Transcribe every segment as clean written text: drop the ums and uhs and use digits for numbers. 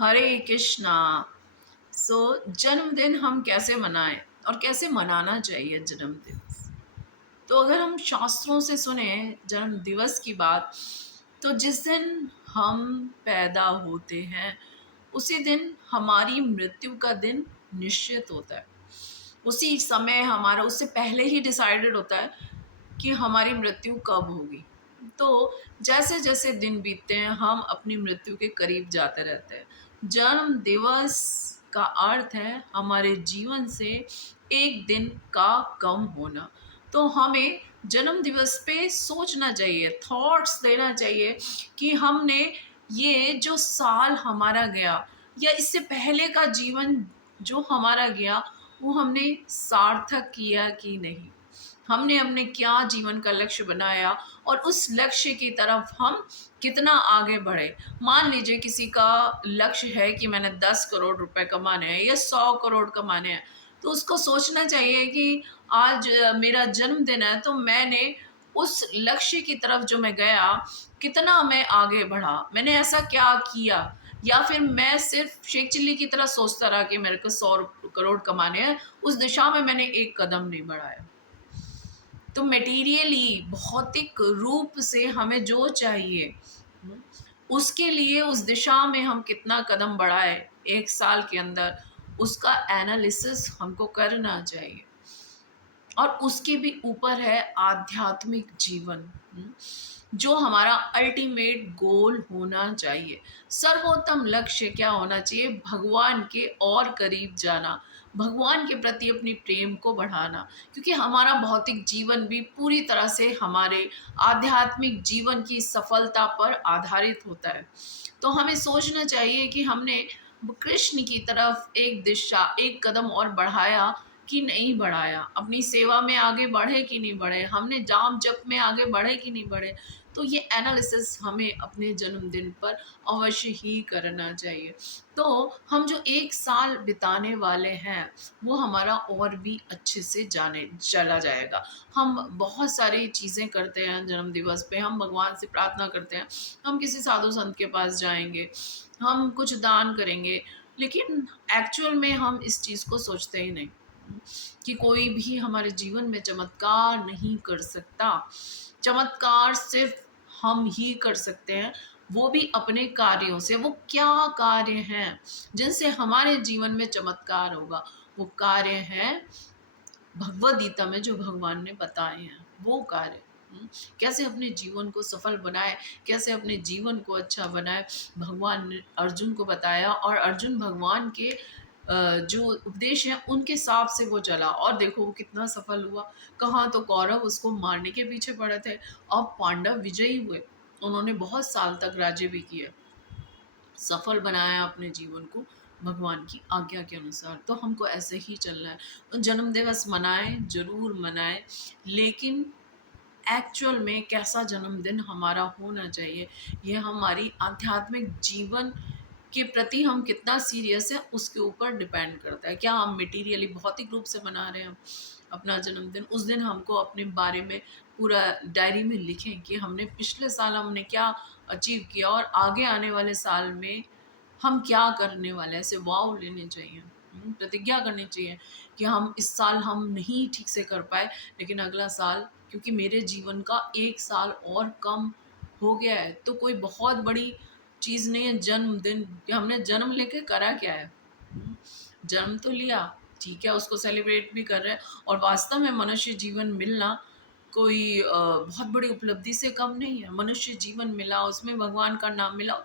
हरे कृष्णा। जन्मदिन हम कैसे मनाएं और कैसे मनाना चाहिए जन्मदिन? तो अगर हम शास्त्रों से सुने जन्म दिवस की बात, तो जिस दिन हम पैदा होते हैं उसी दिन हमारी मृत्यु का दिन निश्चित होता है। उसी समय हमारा उससे पहले ही डिसाइडेड होता है कि हमारी मृत्यु कब होगी। तो जैसे जैसे दिन बीतते हैं हम अपनी मृत्यु के करीब जाते रहते हैं। जन्म दिवस का अर्थ है हमारे जीवन से एक दिन का कम होना। तो हमें जन्म दिवस पे सोचना चाहिए, थॉट्स देना चाहिए कि हमने ये जो साल हमारा गया या इससे पहले का जीवन जो हमारा गया वो हमने सार्थक किया कि नहीं। हमने हमने क्या जीवन का लक्ष्य बनाया और उस लक्ष्य की तरफ हम कितना आगे बढ़े। मान लीजिए किसी का लक्ष्य है कि मैंने 10 करोड़ रुपए कमाने हैं या 100 करोड़ कमाने हैं, तो उसको सोचना चाहिए कि आज मेरा जन्मदिन है, तो मैंने उस लक्ष्य की तरफ जो मैं गया, कितना मैं आगे बढ़ा, मैंने ऐसा क्या किया। या फिर मैं सिर्फ शेख चिल्ली की तरह सोचता रहा कि मेरे को 100 करोड़ कमाने हैं, उस दिशा में मैंने एक कदम नहीं बढ़ाया। तो मटेरियली भौतिक रूप से हमें जो चाहिए, उसके लिए उस दिशा में हम कितना कदम बढ़ाए एक साल के अंदर, उसका एनालिसिस हमको करना चाहिए। और उसके भी ऊपर है आध्यात्मिक जीवन, जो हमारा अल्टीमेट गोल होना चाहिए। सर्वोत्तम लक्ष्य क्या होना चाहिए? भगवान के और करीब जाना, भगवान के प्रति अपनी प्रेम को बढ़ाना, क्योंकि हमारा भौतिक जीवन भी पूरी तरह से हमारे आध्यात्मिक जीवन की सफलता पर आधारित होता है। तो हमें सोचना चाहिए कि हमने कृष्ण की तरफ एक दिशा, एक कदम और बढ़ाया कि नहीं बढ़ाया, अपनी सेवा में आगे बढ़े कि नहीं बढ़े, हमने जाम जप में आगे बढ़े कि नहीं बढ़े। तो ये एनालिसिस हमें अपने जन्मदिन पर अवश्य ही करना चाहिए। तो हम जो एक साल बिताने वाले हैं वो हमारा और भी अच्छे से जाने चला जाएगा। हम बहुत सारी चीज़ें करते हैं जन्म दिवस पे, हम भगवान से प्रार्थना करते हैं, हम किसी साधु संत के पास जाएंगे, हम कुछ दान करेंगे, लेकिन एक्चुअल में हम इस चीज़ को सोचते ही नहीं कि कोई भी हमारे जीवन में चमत्कार नहीं कर सकता। चमत्कार सिर्फ हम ही कर सकते हैं, वो भी अपने कार्यों से। वो क्या कार्य हैं जिनसे हमारे जीवन में चमत्कार होगा? वो कार्य हैं भगवद गीता में जो भगवान ने बताए हैं, वो कार्य। कैसे अपने जीवन को सफल बनाए, कैसे अपने जीवन को अच्छा बनाए, भगवान ने अर्जुन को बताया। और अर्जुन भगवान के जो उपदेश हैं उनके हिसाब से वो चला, और देखो वो कितना सफल हुआ। कहाँ तो कौरव उसको मारने के पीछे पड़े थे, अब पांडव विजयी हुए, उन्होंने बहुत साल तक राज्य भी किया, सफल बनाया अपने जीवन को भगवान की आज्ञा के अनुसार। तो हमको ऐसे ही चलना है। तो जन्म दिवस मनाएं, जरूर मनाएं, लेकिन एक्चुअल में कैसा जन्मदिन हमारा होना चाहिए, ये हमारी आध्यात्मिक जीवन के प्रति हम कितना सीरियस है उसके ऊपर डिपेंड करता है। क्या हम मटेरियली भौतिक रूप से मना रहे हैं अपना जन्मदिन? उस दिन हमको अपने बारे में पूरा डायरी में लिखें कि हमने पिछले साल हमने क्या अचीव किया और आगे आने वाले साल में हम क्या करने वाले हैं। ऐसे वाव लेने चाहिए, प्रतिज्ञा करनी चाहिए कि हम इस साल हम नहीं ठीक से कर पाए, लेकिन अगला साल, क्योंकि मेरे जीवन का एक साल और कम हो गया है, तो कोई बहुत बड़ी चीज़ नहीं है जन्मदिन। हमने जन्म लेके करा क्या है? जन्म तो लिया, ठीक है, उसको सेलिब्रेट भी कर रहे हैं। और वास्तव में मनुष्य जीवन मिलना कोई बहुत बड़ी उपलब्धि से कम नहीं है। मनुष्य जीवन मिला, उसमें भगवान का नाम मिला,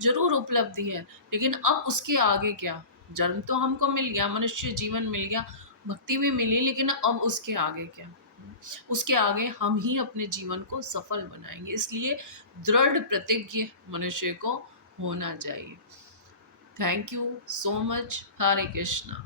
जरूर उपलब्धि है, लेकिन अब उसके आगे क्या? जन्म तो हमको मिल गया, मनुष्य जीवन मिल गया, भक्ति भी मिली, लेकिन अब उसके आगे क्या? उसके आगे हम ही अपने जीवन को सफल बनाएंगे। इसलिए दृढ़ प्रतिज्ञ मनुष्य को होना चाहिए। Thank you so much. Hare Krishna.